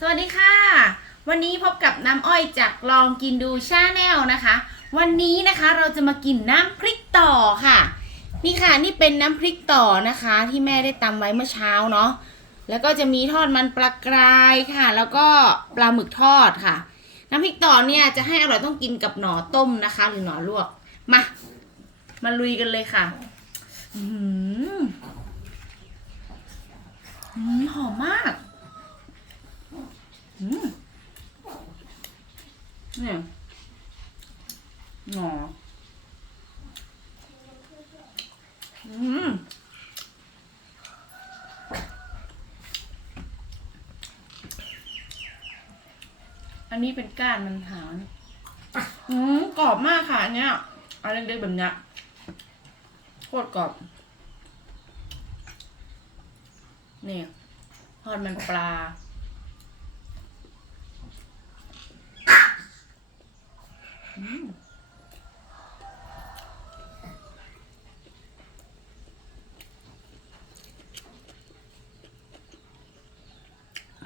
สวัสดีค่ะ วันนี้พบกับน้ำอ้อยจากลองกินดูชาแนลนะคะ วันนี้นะคะเราจะมากินน้ำพริกต่อค่ะ นี่ค่ะนี่เป็นน้ำพริกต่อนะคะ ที่แม่ได้ตำไว้เมื่อเช้าเนาะแล้วก็จะมีทอดมันปลากรายค่ะ แล้วก็ปลาหมึกทอดค่ะ น้ำพริกต่อเนี่ยจะให้อร่อยต้องกินกับหน่อต้มนะคะ หรือหน่อลวกมามาลุยกันเลยค่ะอืมอืมหอมมาก เนี่ยหนออืมอันนี้เป็นก้านมันหางอืมกรอบมากค่ะอันเนี้ยอันเล็กๆแบบเนี้ยโคตรกรอบ นี่ทอดมันปลา อืม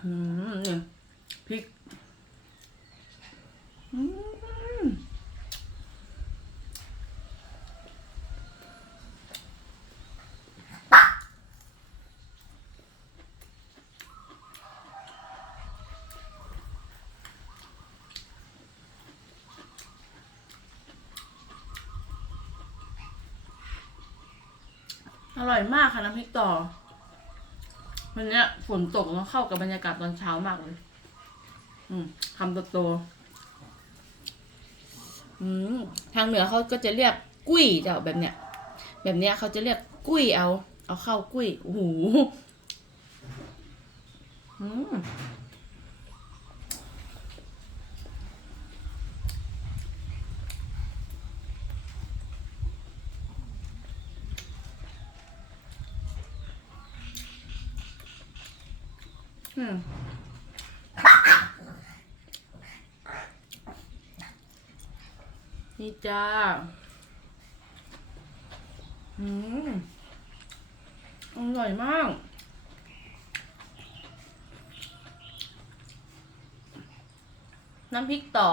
เนี่ยพริกอืมอร่อยมากค่ะน้ำพริกต่อ วันเนี้ยฝนตกแล้วเข้ากับบรรยากาศตอนเช้ามากเลย อืมคำโตๆอืมทางเหนือเขาก็จะเรียกกุ้ยเจ้าแบบเนี้ย แบบเนี้ยเขาจะเรียกกุ้ยเอา เอาเข้ากุ้ยโอ้โหอืม อืมนี่จ้า อืม อร่อยมาก น้ำพริกต่อ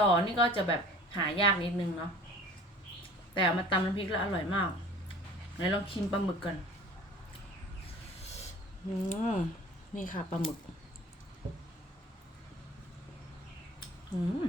ต่อนี่ก็จะแบบหายากนิดนึงเนาะ แต่ามาตำน้ำพริกแล้วอร่อยมาก ไหนลองชิมปลาหมึกก่อนอืม นี่ค่ะปลาหมึก อืม